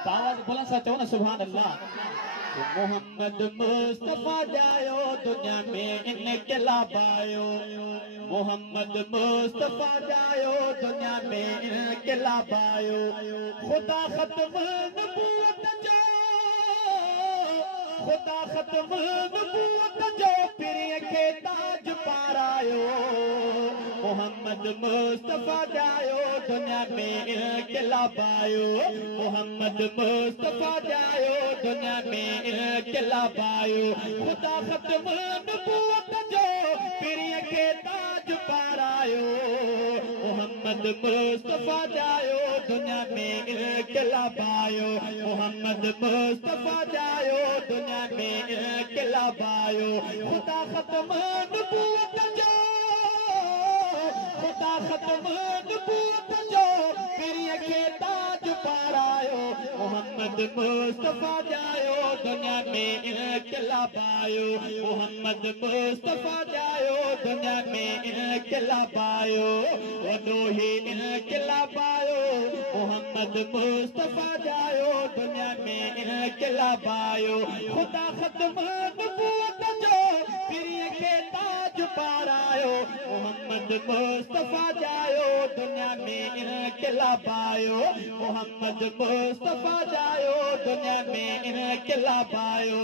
आवाज बोला सा चो ना सुभान अल्लाह। मोहम्मद मुस्तफा जायो दुनिया में इनकलाब आयो। मोहम्मद मुस्तफा जायो दुनिया में इनकलाब आयो। खुदा खत्म नबूवत जो, खुदा खत्म नबूवत जो पिरिय के ताज पारायो। मोहम्मद मुस्तफा जायो दुनिया में इनकलाब आयो। मोहम्मद मुस्तफा जायो दुनिया में इनकलाब आयो। खुदा खत्म नबूवत जो पिरिय के ताज पारायो। मोहम्मद मुस्तफा जायो दुनिया में इनकलाब आयो। मोहम्मद मुस्तफा जायो दुनिया में इनकलाब आयो। खुदा खत्म नबूवत जो, खुदा खत्म नबूवत जो पिरिय के ताज पारायो। मोहम्मद मुस्तफा जायो दुनिया में इनकलाब आयो। मोहम्मद मुस्तफा जायो दुनिया में इनकलाब आयो। वॾो ही इनकलाब आयो। मोहम्मद मुस्तफा जायो दुनिया में इनकलाब आयो। खुदा खत्म नबूवत जो पिरिय के ताज पारायो। मोहम्मद मुस्तफा जायो दुनिया में इनकलाब आयो। मोहम्मद मुस्तफा जायो दुनिया में इनकलाब आयो।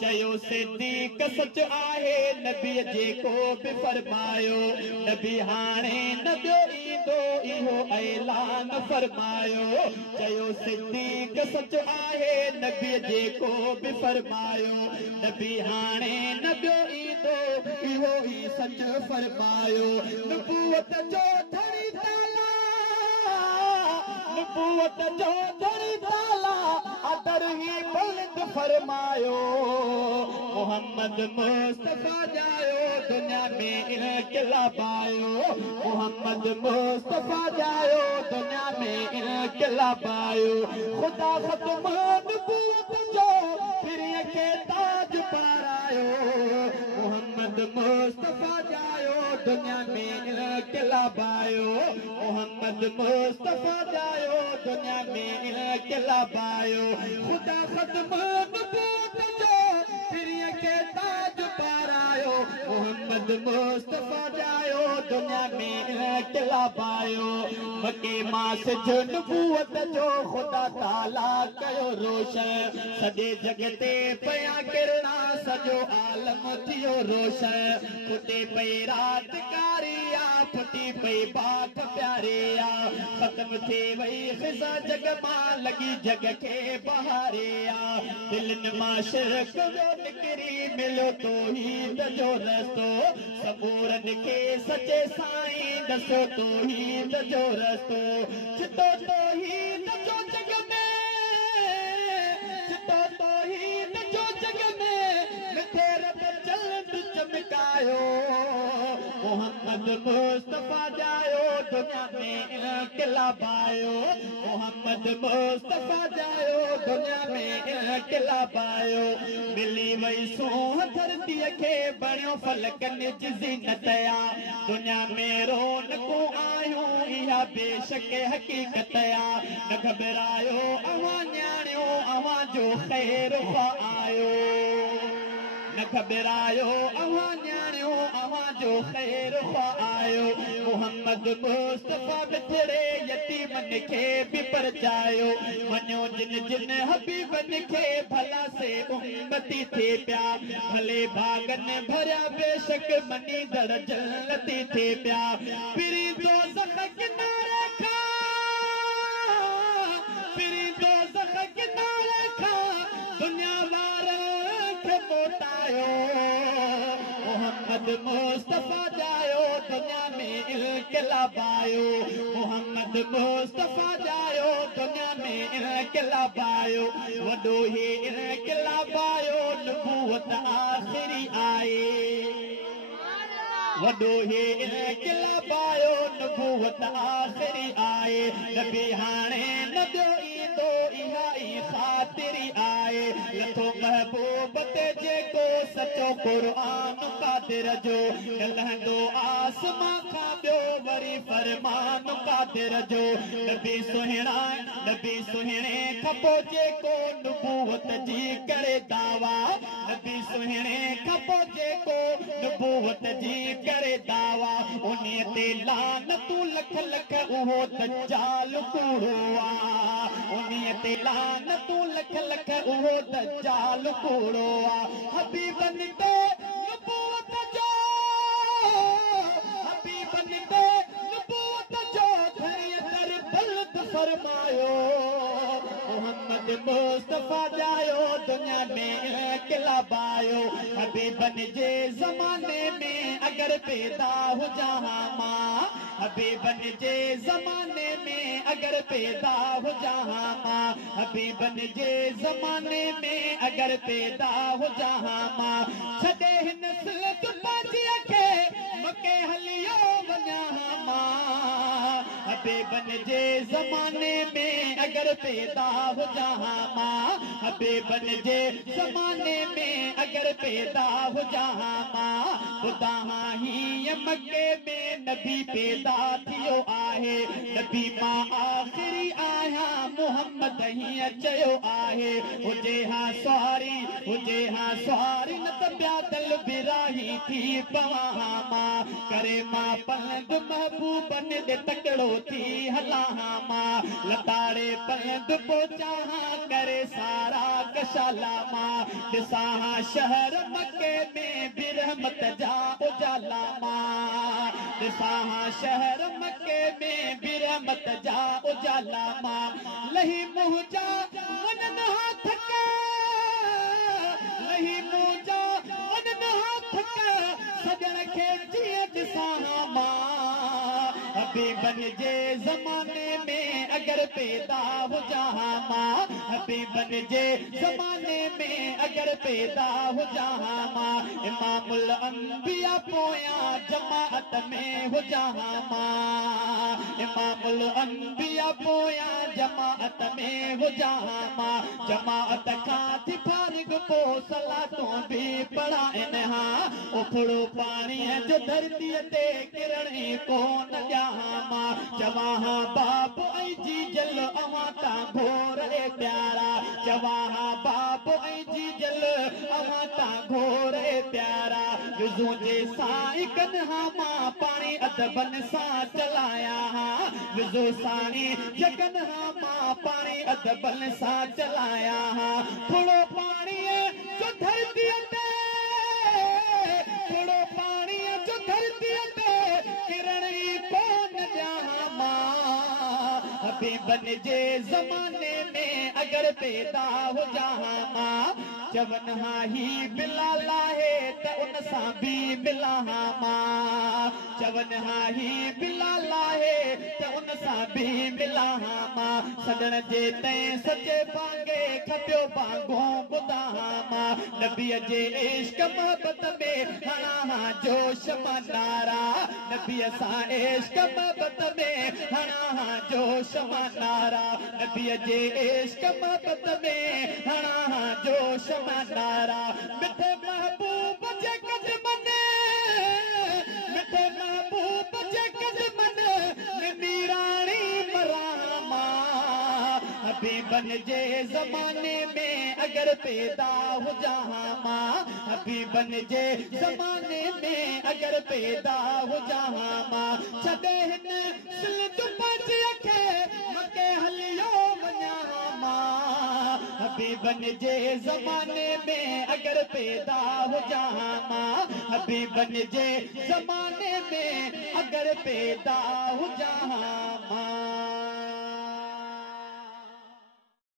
चयो सिद्दीक़ सच आहे नबी जेको बि फरमायो। नबी हाणे न ॿियो ईंदो इहो ऐलान फरमायो। चयो सिद्दीक़ सच आहे नबी जेको बि फरमायो। नबी हाणे न ॿियो ईंदो इहो ई सच फरमायो। नबूवत जो धड़ी ताला, नबूवत जो धड़ी ताला अदर ही बुलंद फरमायो। मोहम्मद मुस्तफा जायो दुनिया में इनकलाब आयो। मोहम्मद मुस्तफा जायो दुनिया में इनकलाब आयो। खुदा खत्म नबूवत जो पिरिय के ताज पारायो। मोहम्मद मुस्तफा जायो दुनिया में इनकलाब आयो। मोहम्मद मुस्तफा जायो दुनिया में इनकलाब आयो। खुदा खत्म नबूवत जो पिरिय के ताज पारायो। मोहम्मद मुस्तफा जायो दुनिया में इनकलाब आयो। मके मां सिज नबूवत जो खुदा ताला कयो रोशन। सॼे जग ते पया किरणा सॼो आलम थियो रोशन। फुटे पई रात कारिया, फुटी पई बात प्यारिया। खत्म थी वई ख़िज़ा जग मां लॻी जग खे बहारिया। दिलनि मां शिरक जो निकिरी मिलियो तौहीद जो रस्तो। सबूरनि खे सचे साईं दसो तौहीद जो रस्तो। चितो तौहीद जो जग में, चितो तौहीद जो जग में मिठे रब जल्द चमकायो। मोहम्मद मुस्तफा जायो दुनिया में इनकलाब आयो। मोहम्मद मुस्तफा जायो दुनिया में इनकलाब आयो। मिली वई सूह धरतीअ खे बणियो फलकनि जी ज़ीनतया। दुनिया में रौनकूं आयूं इहा बेशक हक़ीक़तया। न घबरायो अवां ॼाणियो अवां जो ख़ैर आयो। न घबरायो अवां ॼाणियो अवां जो ख़ैर आयो। मोहम्मद मुस्तफा बिछड़े यतीमनि खे बि परचायो। मञो जिन जिन हबीबनि खे भला से उम्मती थे पिया। भले भागनि भरिया बेशक मनी दर जन्नती थे पिया। पिरी दोज़ख किनारे खां, पिरी दोज़ख किनारे खां दुनिया वारनि खे मोटायो। मोहम्मद मुस्तफा जायो दुनिया में इनकलाब आयो। मोहम्मद मुस्तफा जायो दुनिया में इनकलाब आयो। वॾो ही इनकलाब आयो नबूवत आख़िरी आई। वॾो ही इनकलाब आयो नबूवत आख़िरी आए। नबी हाणे न ॿियो ईंदो इहा ई ख़ातिरी आए। लथो महबूब ते जेको सचो कुरान कादिर जो लहंदो आसमां खां ॿियो वरी फरमान कादिर जो नबी सुहिणे खपो जेको नबूवत जी करे दावा नबी सुहिणे खपो जेको नबूवत जी करे दावा उन्हीअ ते लानतूं लख लख उहो दज्जाल कूड़ो आ उन्हीअ ते लानतूं लख लख उहो दज्जाल कूड़ो आ हबीबन ते नबूवत जो हबीबन ते नबूवत जो धरिय दर बल्द फरमायो मोहम्मद मुस्तफा जायो दुनिया में किलाबायो हबीबन जे ज़माने में अगर पैदा हो जहां मां हबीबन जे ज़माने में अगर पैदा हो जहां मां हबीबन जे ज़माने में अगर पैदा हो जहां मां छॾे हिन सिलत बाजीअ खे मके हलियो वञा मां हबीबन जे ज़माने में अगर पैदा हो जहां मां हबीबन जे ज़माने में अगर पैदा हो जहां मां ख़ुदा ही मके में नबी पैदा थियो आहे नबी मां आख़िरी आया मोहम्मद हीअं चयो आहे हुजे हा सवारी न त ॿिया दल बिराही थी पवां मां करे मां पलंद महबूबन दे तकड़ो थी हलां मां लताड़े पलंद पहुचां करे सारा कशाला मां ॾिसां शहर मके में बिरहमत जा उजाला मां ॾिसां शहर मके में बिरहमत जा उजाला मां लही मुंहुं जा वञनि हाथ के लही मुंहुं जा वञनि हाथ के सजण खे जीअं ॾिसां मां हबीबन जे ज़माने में अगर पैदा हो जहां मां हबीबन जे ज़माने में अगर पैदा हो जहां मां इमामुल अंबिया पोयां जमाअत में हो जहां मां इमामुल अंबिया पोयां जमाअत में हो जहां मां जमाअत खां थी फारिग पो सलातूं बि पढ़ाइनि हा उफड़ो पाणीअ जो धरतीअ ते किरण ई कोन ॼाहां मां चवां बाप ऐं जी जल अवां तां घोर प्यारा चवां बाप ऐं जी जल अवां तां घोर प्यारा विज़ू जे साईं कन्हा मां पाणी अदबन सां चलाया विज़ू साणी जगन्हा मां पाणी अदबन सां चलाया थोड़ो पाणीअ जो धरतीअ ते थोड़ो पाणीअ जो धरतीअ ते किरण ई कोन ॼाहां मां हबीबन जे ज़माने में अगर पैदा हो जहां मां चवन हा ही बिलाल आहे त उन सां बि मिलां मां चवन हा ही बिलाल आहे त उन सां बि मिलां मां सजण जे तंहिं सचे भाङे खपियो भाङो ॿुधां मां नबीअ जे इश्क मोहबत में हणा जोश मनारा नबीअ सां इश्क मोहबत में हणा जोश मनारा नबीअ जे इश्क मोहबत में हणा जोश मनारा मिठे महबूब जे कदमन मिठे महबूब जे कदमन मीराणी मरामा हबीबन जे ज़माने में अगर पैदा हो जहां मां हबीबन जे ज़माने में अगर पैदा हो जहां मां छॾे हिन सिलत बाजीअ खे मके हलियो वञा मां हबीबन जे ज़माने में अगर पैदा हो जहां मां हबीबन जे ज़माने में अगर पैदा हो जहां